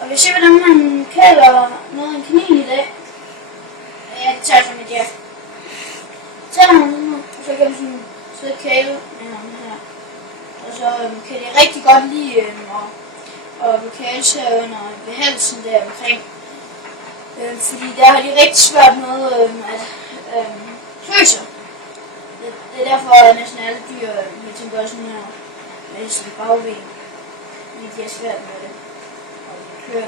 Og vi ser, hvordan man kæler noget af en kanin i dag. Ja, det tager jeg som et ja. Så tager man den, og så kan man sådan sidde og kæle med ham her. Og så kan det rigtig godt lide og kæle sig under ved halsen der omkring. Fordi der har de rigtig svært med at klø sig. Det er derfor, at næsten alle dyr jeg tænker også sådan her med sin bagben. Fordi de har svært med det. Og de klør.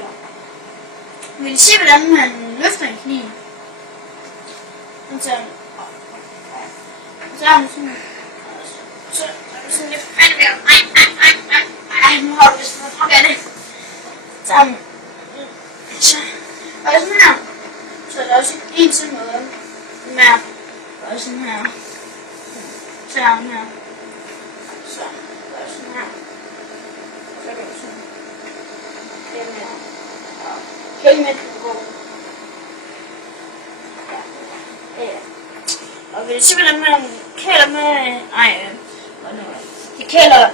Men vil I se, hvordan man løfter en kniv? Så tager man sådan, så er det sådan lidt fat ved. Ej, nu har du det sådan, fuck af det. Så tager man, så, og sådan her. Så er der også en til noget mere. Og sådan her. Så er den her. Så er sådan her. Så kan du sådan. Det er mere. Og helmet kan gå. Ja. Og vil du se, hvordan man kæler med... Det kæler...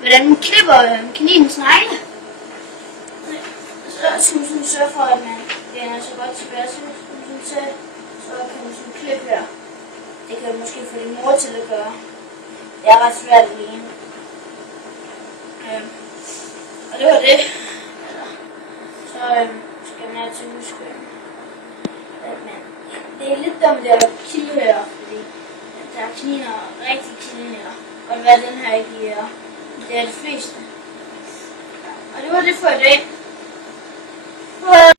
Hvordan man klipper kaninens negle. Så skal man sådan sørge for, at man læner så godt tilbage. Så kan man sådan klippe her. Det kan måske få din mor til at gøre. Det er ret svært alene. Og det var det. Så skal man altid huske, at det er lidt dumt at kilde her, fordi der er kaniner, rigtig kaniner. Og hvad den her ikke er. Det er det fleste. Og det var det for i dag.